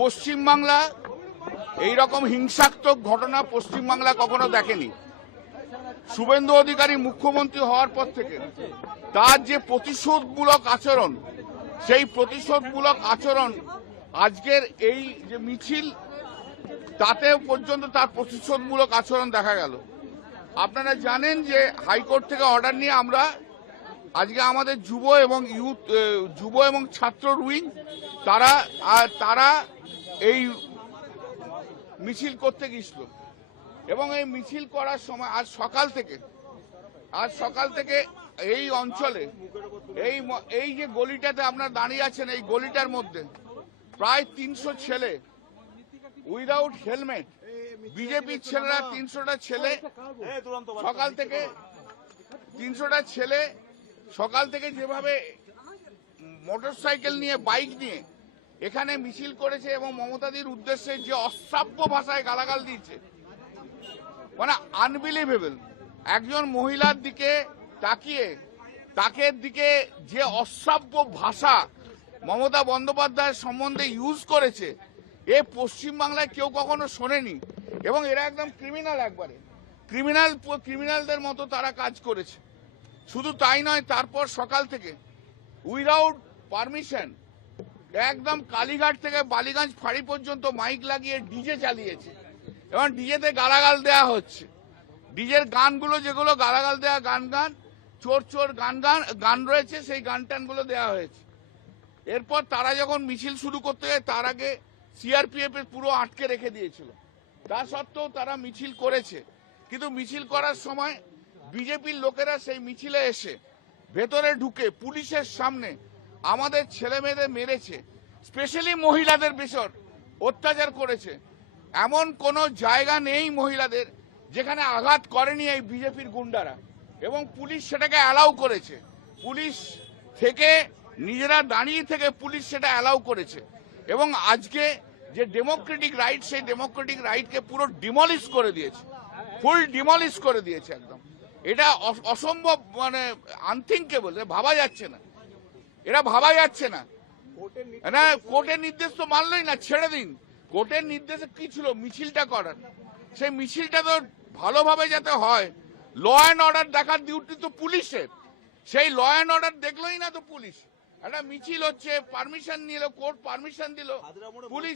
পশ্চিমবাংলা এইরকম হিংসাত্মক ঘটনা পশ্চিমবাংলা কখনো দেখেনি। শুভেন্দু অধিকারী মুখ্যমন্ত্রী হওয়ার পর থেকে তার যে প্রতিশোধমূলক আচরণ, সেই প্রতিশোধমূলক আচরণ আজকের এই যে মিছিল, তাতেও পর্যন্ত তার প্রতিশোধমূলক আচরণ দেখা গেল। আপনারা জানেন যে হাইকোর্ট থেকে অর্ডার নিয়ে আমরা আজকে আমাদের যুব এবং ছাত্র উইং তারা এই মিছিল করতে গিয়েছিল এবং এই মিছিল করার সময় আজ সকাল থেকে এই অঞ্চলে এই যে গলিটাতে আপনারা দাঁড়িয়ে আছেন, এই গলিটার মধ্যে প্রায় 300 ছেলে উইদাউট হেলমেট, বিজেপির ছেলেরা 300টা ছেলে সকাল থেকে যেভাবে মোটরসাইকেল নিয়ে, বাইক নিয়ে এখানে মিছিল করেছে এবং মমতাদির উদ্দেশ্যে যে অশ্রাব্য ভাষায় গালাগাল দিয়েছে, মানে আনবিলিভেবল। একজন মহিলার দিকে তাকিয়ে তাকে দিকে যে অশ্রাব্য ভাষা মমতা বন্দ্যোপাধ্যায়ের সম্বন্ধে ইউজ করেছে, এ পশ্চিমবাংলায় কেউ কখনো শোনেনি। এবং এরা একদম ক্রিমিনাল, একবারে ক্রিমিনালদের মতো তারা কাজ করেছে। শুধু তাই নয়, তারপর সকাল থেকে উইদাউট পারমিশন একদম কালীঘাট থেকে বালিগঞ্জ ফাঁড়ি পর্যন্ত মাইক লাগিয়ে ডিজে চালিয়েছে এবং ডিজেতে গালাগাল দেওয়া হচ্ছে। ডিজের গানগুলো যেগুলো গালাগাল দেওয়া গান চোর গান রয়েছে, সেই গানটানগুলো দেওয়া হয়েছে। এরপর তারা যখন মিছিল শুরু করতে যায়, তার আগে সিআরপিএফ পুরো আটকে রেখে দিয়েছিল। তা সত্ত্বেও তারা মিছিল করেছে, কিন্তু মিছিল করার সময় বিজেপির লোকেরা সেই মিছিলে এসে ভেতরে ঢুকে পুলিশের সামনে আমাদের ছেলে মেয়েদের মেরেছে, স্পেশালি মহিলাদের বিষয় অত্যাচার করেছে। এমন কোনো জায়গা নেই মহিলাদের যেখানে আঘাত করেনি এই বিজেপির গুন্ডারা, এবং পুলিশ সেটাকে অ্যালাউ করেছে। পুলিশ থেকে নিজেরা দাঁড়িয়ে থেকে পুলিশ সেটা অ্যালাউ করেছে। এবং আজকে যে ডেমোক্রেটিক রাইট, সেই ডেমোক্রেটিক রাইটকে পুরো ডিমলিশ করে দিয়েছে, ফুল ডিমলিশ করে দিয়েছে একদম। এটা অসম্ভব, মানে আনথিঙ্কেবল, ভাবা যাচ্ছে না, কোর্টের নির্দেশ তো মানলই না, ছেড়ে দিন। কোর্টের নির্দেশে কি ছিল মিছিলটা করার? সেই মিছিলটা তো ভালোভাবে যাতে হয়, ল অ্যান্ড অর্ডার দেখার ডিউটি তো পুলিশের, সেই ল অ্যান্ড অর্ডার দেখলোই না তো পুলিশ। একটা মিছিল হচ্ছে, পারমিশন নিল, কোর্ট পারমিশন দিল, পুলিশ।